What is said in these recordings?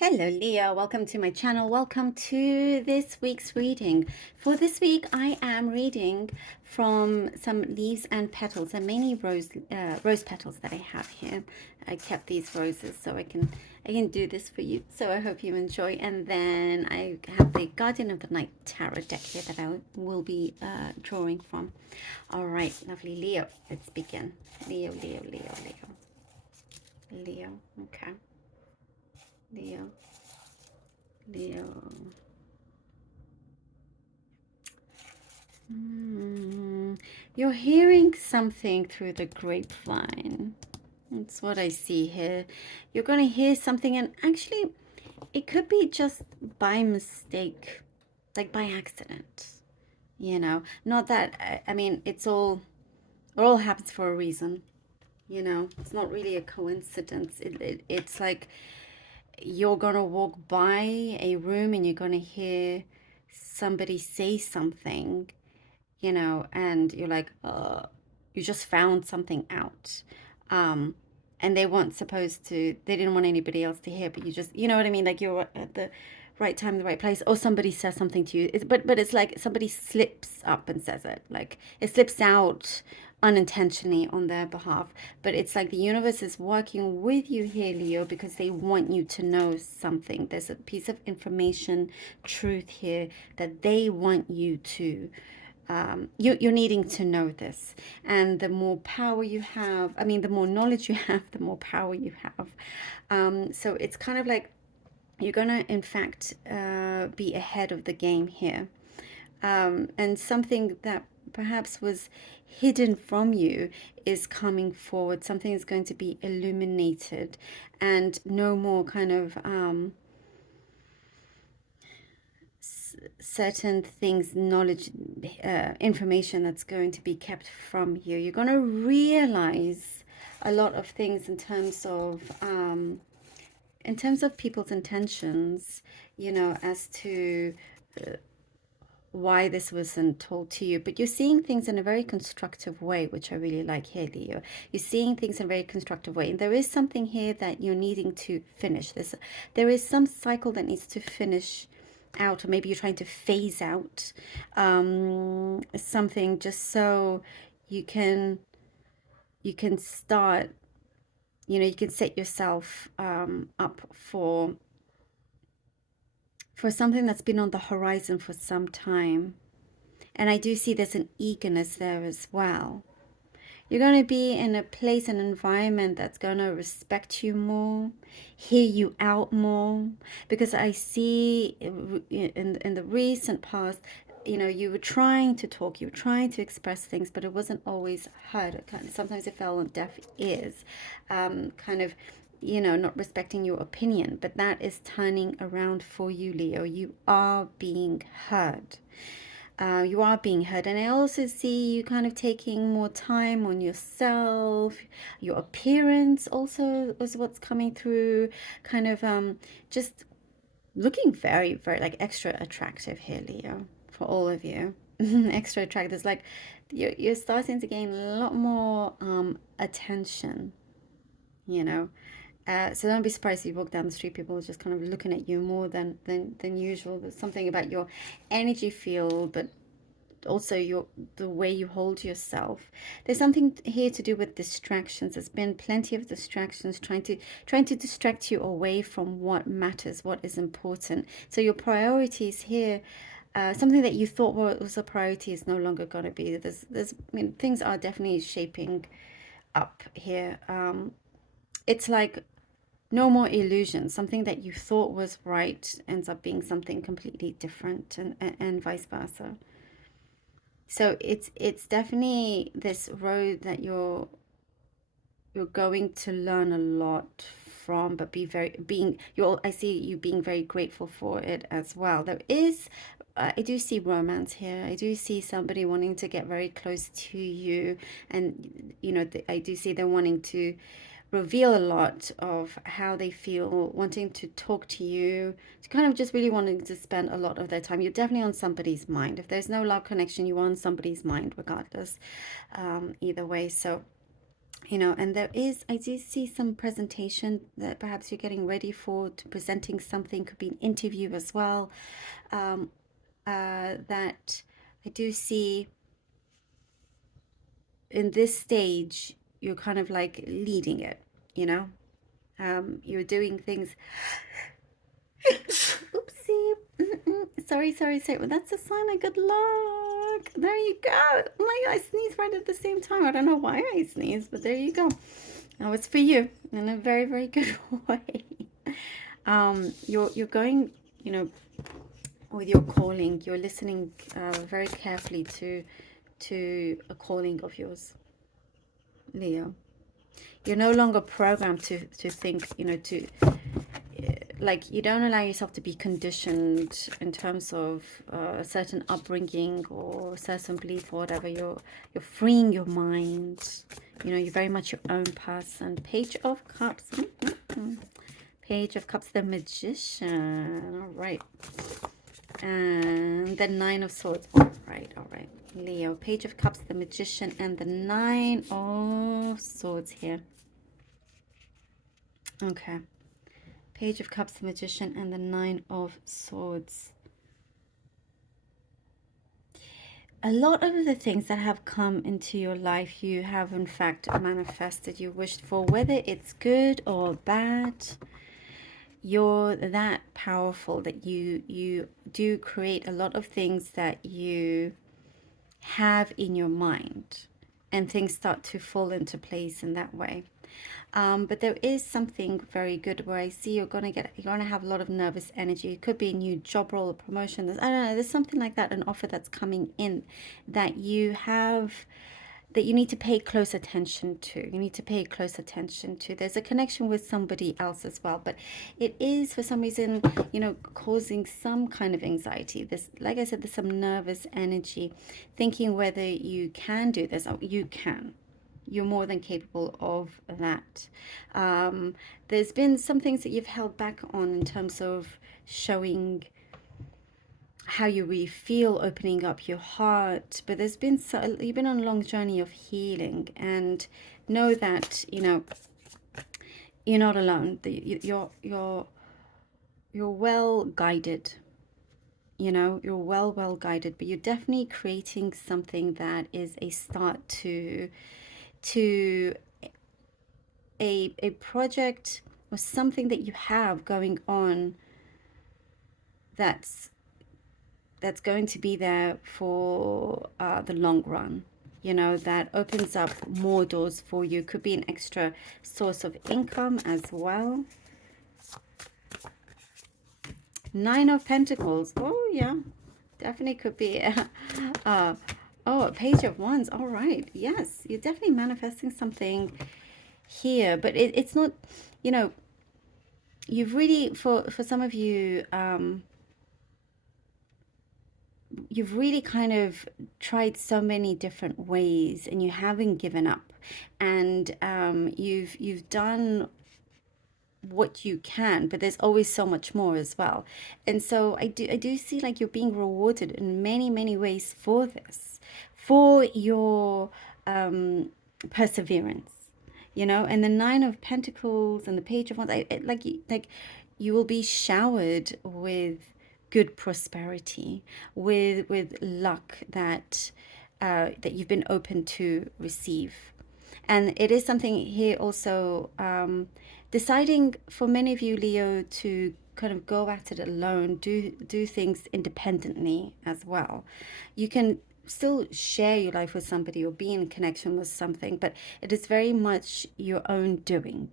Hello Leo, welcome to my channel. Welcome to this week's reading. For this week, I am reading from some leaves and petals, and mainly rose petals that I have here. I kept these roses so I can do this for you. So I hope you enjoy. And then I have the Guardian of the Night tarot deck here that I will be drawing from. All right, lovely Leo. Let's begin. Leo, Leo, Leo, Leo, Leo. Okay. Leo, Leo. You're hearing something through the grapevine. That's what I see here. You're going to hear something, and actually, it could be just by mistake, like by accident. You know, not that, I mean, it all happens for a reason. You know, it's not really a coincidence. It's like you're gonna walk by a room and you're gonna hear somebody say something, you know, and you're like, you just found something out. And they weren't supposed to, they didn't want anybody else to hear, but you just, you know what I mean? Like you're at the right time, the right place, or somebody says something to you. But it's like somebody slips up and says it. Like it slips out unintentionally on their behalf. But it's like the universe is working with you here, Leo, because they want you to know something. There's a piece of information, truth here that they want you to you're needing to know this. And the more power you have, I mean, the more knowledge you have, the more power you have. So it's kind of like you're going to, in fact, be ahead of the game here. And something that perhaps was hidden from you is coming forward. Something is going to be illuminated, and no more kind of certain things, knowledge, information that's going to be kept from you. You're going to realize a lot of things in terms of people's intentions, you know, as to why this wasn't told to you. But you're seeing things in a very constructive way, which I really like here, Leo. You're seeing things in a very constructive way, and there is something here that you're needing to finish. There is some cycle that needs to finish out, or maybe you're trying to phase out something just so you can start, you know, you can set yourself up for something that's been on the horizon for some time. And I do see there's an eagerness there as well. You're going to be in a place, an environment that's going to respect you more, hear you out more, because I see in the recent past, you know, you were trying to talk, you were trying to express things, but it wasn't always heard. Sometimes it fell on deaf ears, kind of, you know, not respecting your opinion. But that is turning around for you, Leo. You are being heard. You are being heard. And I also see you kind of taking more time on yourself. Your appearance also is what's coming through. Kind of just looking very, very like extra attractive here, Leo, for all of you. Extra attractive. It's like you're starting to gain a lot more attention, you know. So don't be surprised if you walk down the street, people are just kind of looking at you more than usual. There's something about your energy field, but also the way you hold yourself. There's something here to do with distractions. There's been plenty of distractions trying to distract you away from what matters, what is important. So your priorities here, something that you thought was a priority is no longer going to be. There's I mean, things are definitely shaping up here. It's like no more illusions. Something that you thought was right ends up being something completely different, and vice versa. So it's definitely this road that you're going to learn a lot from, but I see you being very grateful for it as well. There is, I do see romance here. I do see somebody wanting to get very close to you, and you know, I do see them wanting to reveal a lot of how they feel, wanting to talk to you, to kind of just really wanting to spend a lot of their time. You're definitely on somebody's mind. If there's no love connection, you're on somebody's mind regardless, either way. So you know, and I do see some presentation that perhaps you're getting ready for, to presenting something, could be an interview as well. Um, that I do see in this stage, you're kind of like leading it, you know. You're doing things. Oopsie. Sorry. Well, that's a sign of good luck. There you go. Oh my God, I sneezed right at the same time. I don't know why I sneezed, but there you go. That was for you in a very, very good way. You're going, you know, with your calling. You're listening very carefully to a calling of yours, Leo. You're no longer programmed to think, you know, to like, you don't allow yourself to be conditioned in terms of a certain upbringing or certain belief or whatever. You're freeing your mind. You know, you're very much your own person. Page of Cups. Page of Cups, the Magician. All right. And the Nine of Swords. All right. Leo. Page of Cups, the Magician, and the Nine of Swords here. Okay. Page of Cups, the Magician, and the Nine of Swords. A lot of the things that have come into your life, you have in fact manifested, you wished for, whether it's good or bad. You're that powerful that you do create a lot of things that you have in your mind, and things start to fall into place in that way. But there is something very good where I see you're gonna have a lot of nervous energy. It could be a new job role, a promotion. I don't know. There's something like that, an offer that's coming in that you have, that you need to pay close attention to. You need to pay close attention to. There's a connection with somebody else as well, but it is for some reason, you know, causing some kind of anxiety. This, like I said, there's some nervous energy, thinking whether you can do this. Oh, you can. You're more than capable of that. There's been some things that you've held back on in terms of showing how you really feel, opening up your heart. But there's been you've been on a long journey of healing, and know that, you know, you're not alone. You're well guided. You know, you're well guided, but you're definitely creating something that is a start to a project or something that you have going on that's going to be there for the long run. You know, that opens up more doors for you. Could be an extra source of income as well. Nine of Pentacles. Oh yeah, definitely could be a Page of Wands. All right, yes, you're definitely manifesting something here, but it's not, you know, you've really, for some of you, you've really kind of tried so many different ways, and you haven't given up, and you've done what you can, but there's always so much more as well. And so I do see like you're being rewarded in many ways for this, for your perseverance, you know. And the Nine of Pentacles and the Page of Wands, like you will be showered with good prosperity, with luck that that you've been open to receive. And it is something here also, deciding for many of you, Leo, to kind of go at it alone, do things independently as well. You can still share your life with somebody or be in connection with something, but it is very much your own doing.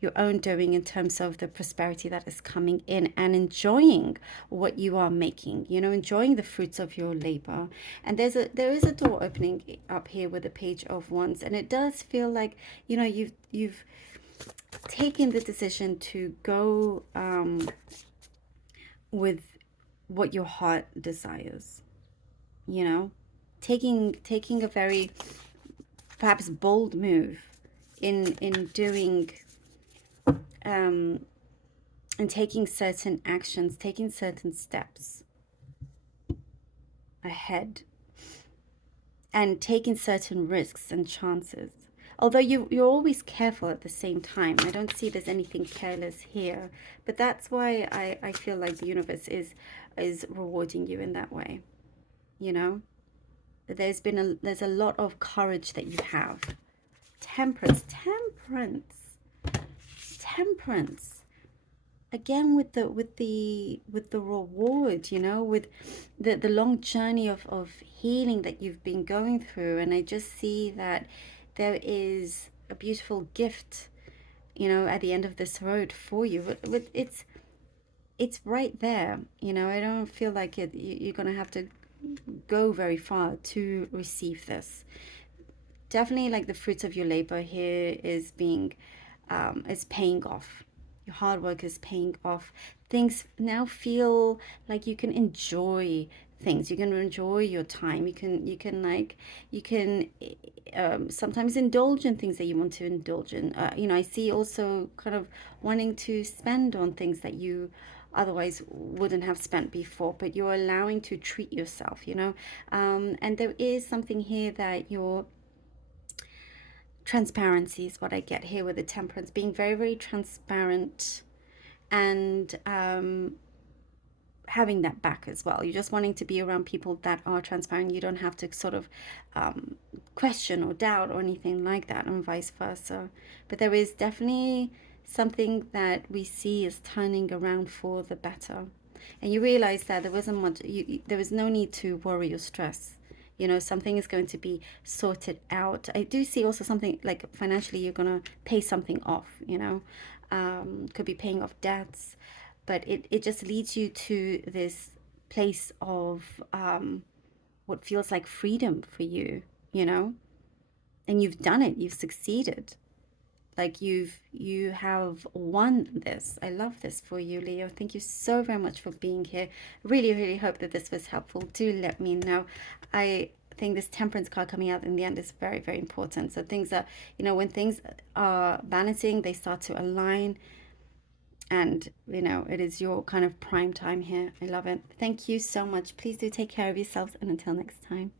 Your own doing in terms of the prosperity that is coming in, and enjoying what you are making, you know, enjoying the fruits of your labor. And there is a door opening up here with the Page of Wands, and it does feel like, you know, you've taken the decision to go with what your heart desires, you know, taking a very perhaps bold move in doing and taking certain actions, taking certain steps ahead, and taking certain risks and chances. Although you're always careful at the same time. I don't see there's anything careless here. But that's why I feel like the universe is rewarding you in that way. You know? There's a lot of courage that you have. Temperance, temperance, temperance. Again with the reward, you know, with the long journey of healing that you've been going through. And I just see that there is a beautiful gift, you know, at the end of this road for you. It's right there, you know. I don't feel like you're gonna have to go very far to receive this. Definitely, like, the fruits of your labor here is paying off. Your hard work is paying off. Things now feel like you can enjoy things. You can enjoy your time. You can sometimes indulge in things that you want to indulge in. You know, I see also kind of wanting to spend on things that you otherwise wouldn't have spent before, but you're allowing to treat yourself, you know. And there is something here that you're transparency is what I get here with the temperance, being very, very transparent, and having that back as well. You're just wanting to be around people that are transparent. You don't have to sort of question or doubt or anything like that, and vice versa. But there is definitely something that we see is turning around for the better. And you realize that there wasn't much, there was no need to worry or stress. You know, something is going to be sorted out. I do see also something like financially, you're going to pay something off, you know, could be paying off debts, but it just leads you to this place of what feels like freedom for you, you know, and you've done it, you've succeeded. Like you have won this. I love this for you, Leo. Thank you so very much for being here. Really, really hope that this was helpful. Do let me know. I think this temperance card coming out in the end is very, very important. So things are, you know, when things are balancing, they start to align. And, you know, it is your kind of prime time here. I love it. Thank you so much. Please do take care of yourselves. And until next time.